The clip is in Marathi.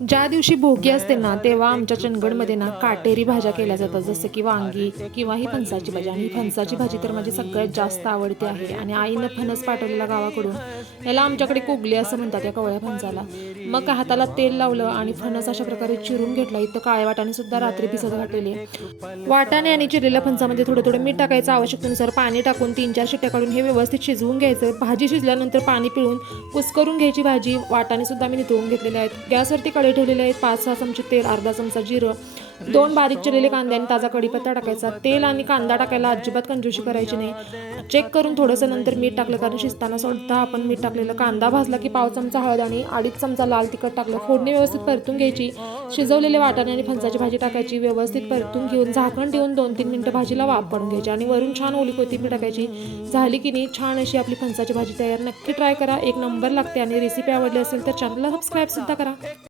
ज्या दिवशी भोगी असते ना तेव्हा आमच्या चंदगडमध्ये ना काटेरी भाज्या केल्या जातात, जसं की वांगी किंवा ही फणसाची भाजी. आणि ही फणसाची भाजी तर माझी सगळ्यात जास्त आवडते आहे. आणि आईनं फणस पाठवलेला गावाकडून, याला आमच्याकडे कोगली असं म्हणतात या कवळ्या फणसाला. मग हाताला तेल लावलं आणि फणस अशा प्रकारे चिरून घेतला. इथं काळ्या वाटाणे सुद्धा रात्री भिजत घातलेले. वाटाणे आणि चिरलेल्या फणसामध्ये थोडं थोडं मीठ टाकायचं, आवश्यकतेनुसार पाणी टाकून 3-4 शिट्ट्या काढून हे व्यवस्थित शिजवून घ्यायचं. भाजी शिजल्यानंतर पाणी पिळून कुस्करून घ्यायची भाजी. वाटाणे सुद्धा मी नितळून घेतलेले आहेत. गॅसवरती कढई ठेवलेले आहेत. 5-6 चमचे तेल, अर्धा चमचा जिरं, 2 बारीक चिरलेले कांदे आणि ताजा कढीपत्ता टाकायचा. तेल आणि कांदा टाकायला अजिबात कंजूशी करायची नाही. चेक करून थोडंसं नंतर मीठ टाकलं, कारण शिजताना सुद्धा आपण मीठ टाकलेलं. कांदा भाजला की पाव चमचा हळद आणि 2.5 चमचा लाल तिखट टाकलं. फोडणी व्यवस्थित परतून घ्यायची. शिजवलेले वाटाणे आणि फणसाची भाजी टाकायची. व्यवस्थित परतून घेऊन झाकण ठेवून 2-3 मिनिटं भाजीला वाफ काढून घ्यायची आणि वरून छान ओली कोथिंबीर टाकायची. झाली की नाही छान अशी आपली फणसाची भाजी तयार. नक्की ट्राय करा, एक नंबर लागते. आणि रेसिपी आवडली असेल तर चॅनलला सबस्क्राईब सुद्धा करा.